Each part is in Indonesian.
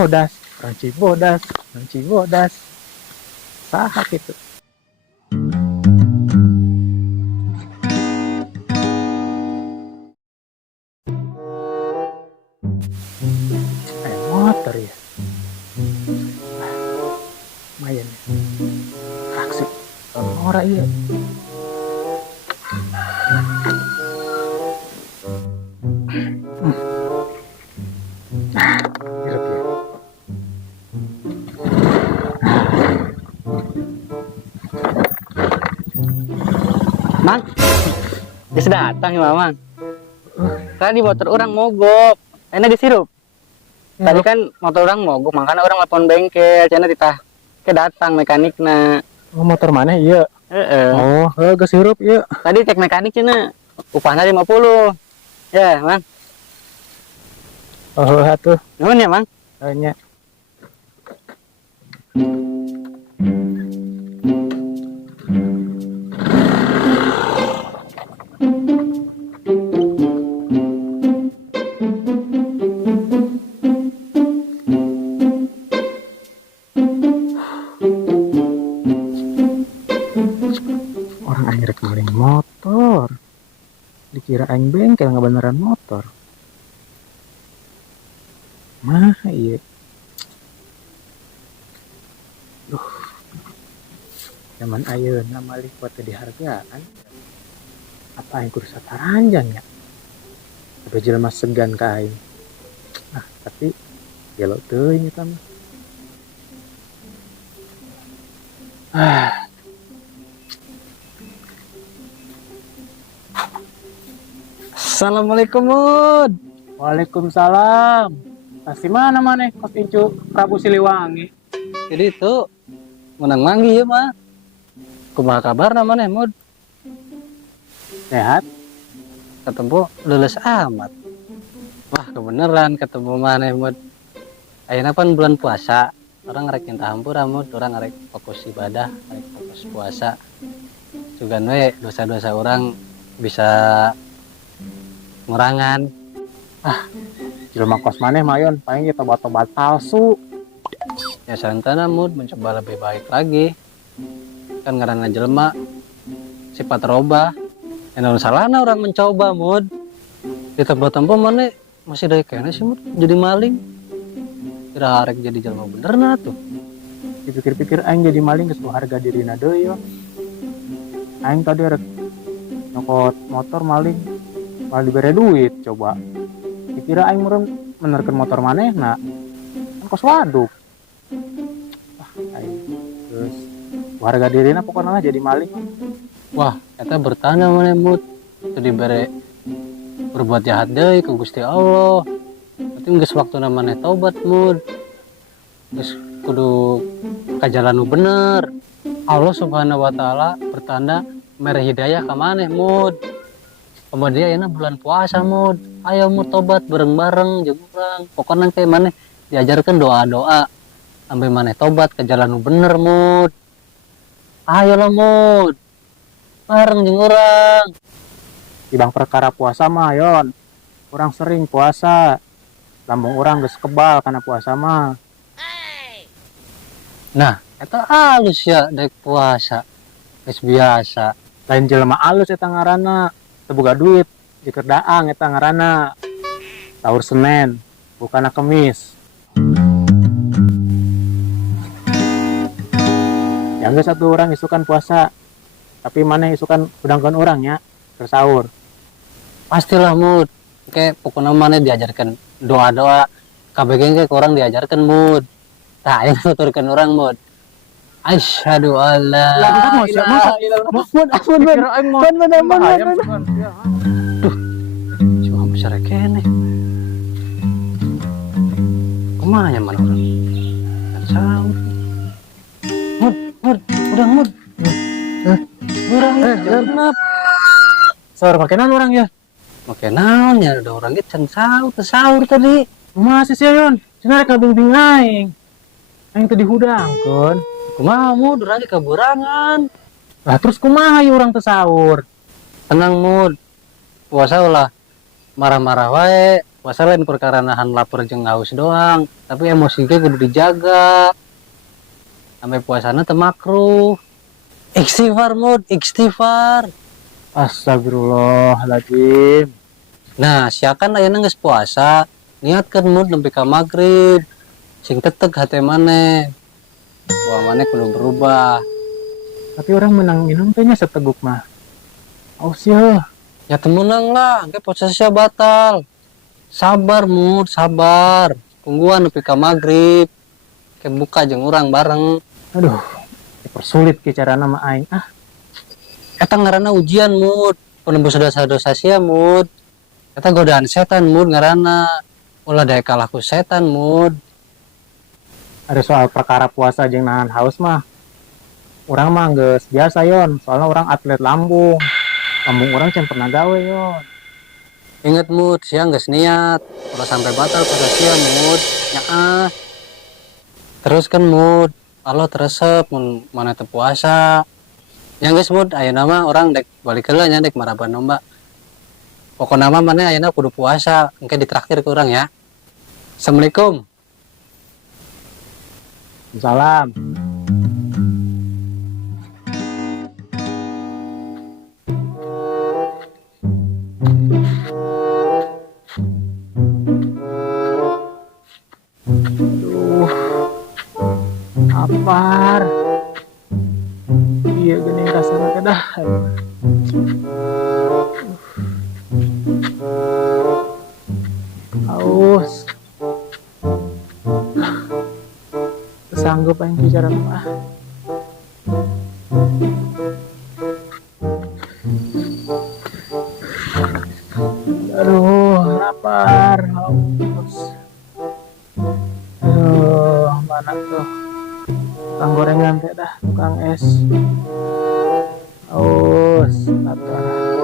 Cibodas, orang Cibodas, orang Cibodas. Saha gitu. Motor ya. Lumayan ya. Fraksi. Orang iya. Hirap ya. Mang, geus datang ya Mamang. Tadi motor orang mogok, enak disirup. Tadi kan motor orang mogok, makanya orang telepon bengkel, cina ditah ke datang mekanikna. Oh, motor mana iya? Oh, geus hirup iya. Tadi cek mekanik cina upahnya 50. Ya, Mang. Oh, atuh. Nuhun ya, Mang. Nya. Orang aing rek maling motor. Dikira aing bengkel nggak beneran motor. Mah iya. Zaman ayeuna malih buat dihargaan. Apa aing kudu sataranjang ya? Tapi jelema segan ka aing. Tapi gelo teuing eta mah. Assalamualaikum, Mud. Waalaikumsalam. Pasti mana kos Incu Prabu Siliwangi. Jadi itu menang manggi ya, mah. Kumaha kabar namanya, Mud? Sehat? Ketemu lulus amat. Wah, kebeneran ketemu mana, Mud? Ayeuna kan bulan puasa. Orang ngerek minta hampura, Mud. Orang ngerek fokus ibadah, ngerek fokus puasa. Juga we dosa-dosa orang bisa ngurangan. Jelema kos maneh mayon paling kita tobat palsu. Ya santana, Mud, mencoba lebih baik lagi. Kan ngaranna jelema sifat robah. Enaun salahna orang mencoba, Mud. Di tempat-tempat mana masih dari kene sih, Mud, jadi maling. Kira arek jadi jelema bener nah tuh. Dipikir-pikir aing jadi maling geus harga dirina deui yo. Aing tadi rek nyokot motor maling malah dibere duit coba. Dikira aing meureun menerkeun motor manehna. Kan kos waduk. Aing terus harga dirina pokoknya lah jadi maling. Wah, eta bertanda mana, Mud. Teu dibere berbuat jahat deui ke Gusti Allah. Berarti geus waktuna maneh tobat, Mud. Geus kudu ka jalan nu bener. Allah Subhanahu wa taala bertanda mere hidayah ka maneh, Mud. Kemudian ayeuna bulan puasa, Mud. Ayo Mud tobat bareng-bareng jeung urang. Pokona teh maneh diajarkeun doa-doa sampai maneh tobat ke jalan nu bener, Mud. Ayo lah, Mud. Bareng jeung urang. Tibang perkara puasa mah yon. Orang sering puasa. Lambung orang geus kebal karena puasa mah. Nah, eta halus ya daek puasa. Geus biasa. Lain jelema alus eta ngaranna. Teu boga duit, jikeun daang eta ngaranna. Sahur Senin, bukana Kemis. Yang geus satu orang isukan puasa. Tapi mana isukan udangkeun urang nya keur sahur. Pastilah, Mud. Oke, pokoknya mana diajarkan doa-doa. KBG ke orang diajarkan, Mud. Tah, aing nuturkeun urang, Mud. Asyhadu alla ilaha illallah. Cuma besar kene. Kumaha nya mana urang? Kan sahur. Mud, udang, Mud. Urang genep. Sahur make naon urang ya? Oke, naon nya ada orang ge can sahur tadi. Masih sih yon. Cenah rek ngabing aing. Aing teu dihudangkeun. Kumaha, Mud, urang ge kaburangan. Lah terus kumaha ieu urang teu sahur? Tenang, Mud. Puasa ulah marah-marah wae, puasa lain perkara nahan lapar jeung haus doang, tapi emosi ge kudu dijaga sampai puasana teu makruh. Istighfar Mud, istighfar. Astagfirullahaladzim. Nah, siakan ayeuna geus puasa, niatkeun Mud nepi ka magrib. Sing teteg hate maneh. Wah, maneh kudu berubah. Tapi orang menang minum teh nya seteguk mah. Aus ya. Ya temenang lah, ke puasa sia batal. Sabar Mud, sabar. Tungguan nepi ka magrib. Ke buka jeung urang bareng. Aduh, dipersulit ke carana mah aing. Eta ngaranna ujian Mud. Penembus dosa-dosa sia Mud. Eta godaan setan Mud ngaranna. Ulah daek kalah ku setan Mud. Ada soal perkara puasa jeung nahan haus mah. Urang mah geus biasa yon, soalnya orang atlet lambung. Lambung orang can pernah gawe yon. Ingat Mud, sia geus niat. Ulah sampai batal puasa sia Mud. Nyaah. Terus kan Mud, Allah teresep mun mana teu puasa. Yang geus Mud, ayeuna mah orang dek balik heula nya dek maraban lomba. Pokona mah maneh ayeuna kudu puasa, engke ditraktir ku urang ya. Assalamualaikum. Salam. Aduh, lapar. Iya gini rasanya kedah. Haus. Sanggup aing bicara mah. Aduh, lapar, haus. Aduh, mana tuh? Tukang gorengan teh dah, tukang es. Haus, lapar.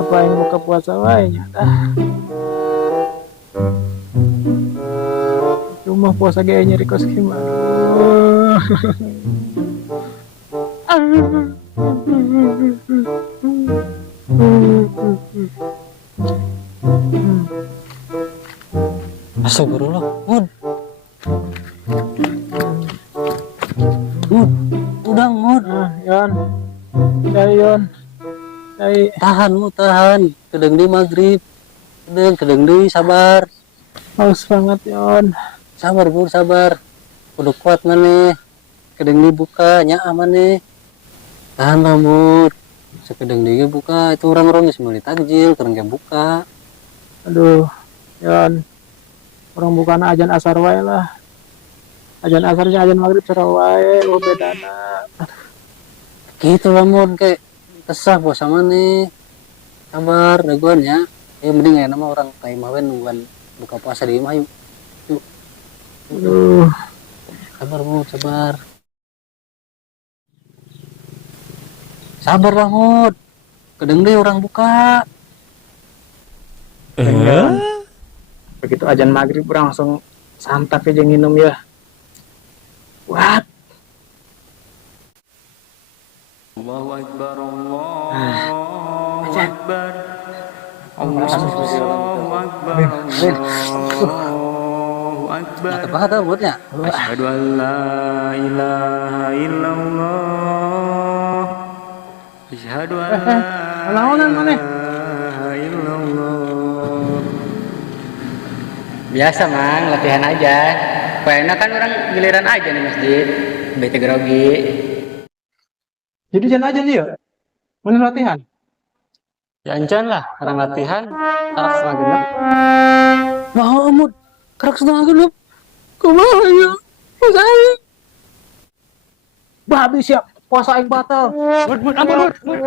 Apa yang buka puasa wae nya dah. Cuma puasa gaya nyeri kos gimana? Astagfirullah, Mud. Mud, udang Mud. Yon, dari Yon, dari Tahan Mud, tahan. Kedeng di maghrib. Kedeng di sabar. haus banget Yon. Sabar Mud, sabar. Kudu kuat maneh. Kedeng di buka, nyaah maneh. Tahan lah Mud. Sekedeng di buka, itu orang-orang geus meuli takjil, keur ge buka. Aduh, Yon. Orang bukan ajan asar wae lah. Ajan asarnya ajan maghrib sarua wae, bedana. Gitu lah Mud, kayak kesah puasa maneh. Sabar, daguan ya. Ya mending ayeuna mah orang kayak mah nungguan buka puasa di imah yuk. Aduh, Sabar Mud, sabar. Sabar lah Mud. Kedeng deui orang buka. begitu ajan maghrib orang langsung santap aja nginum ya. What? Allahu Akbar, Allahu Akbar, Allahu Akbar, Allahu Akbar. Apa kata Mudnya? Asyhadu an la ilaha illallah. Asyhadu an la ilaha illallah. Biasa mang, latihan aja. Kayaknya kan orang giliran aja nih masjid. Bete grogi. Jadi jangan aja nih ya. Mana latihan? Ya encan lah, orang latihan. Karak setengah genap. Nah Mud, karak setengah genap. Kumaha ya? Puasa aing. Babi siap, puasa aing batal. Mud, ampun Mud.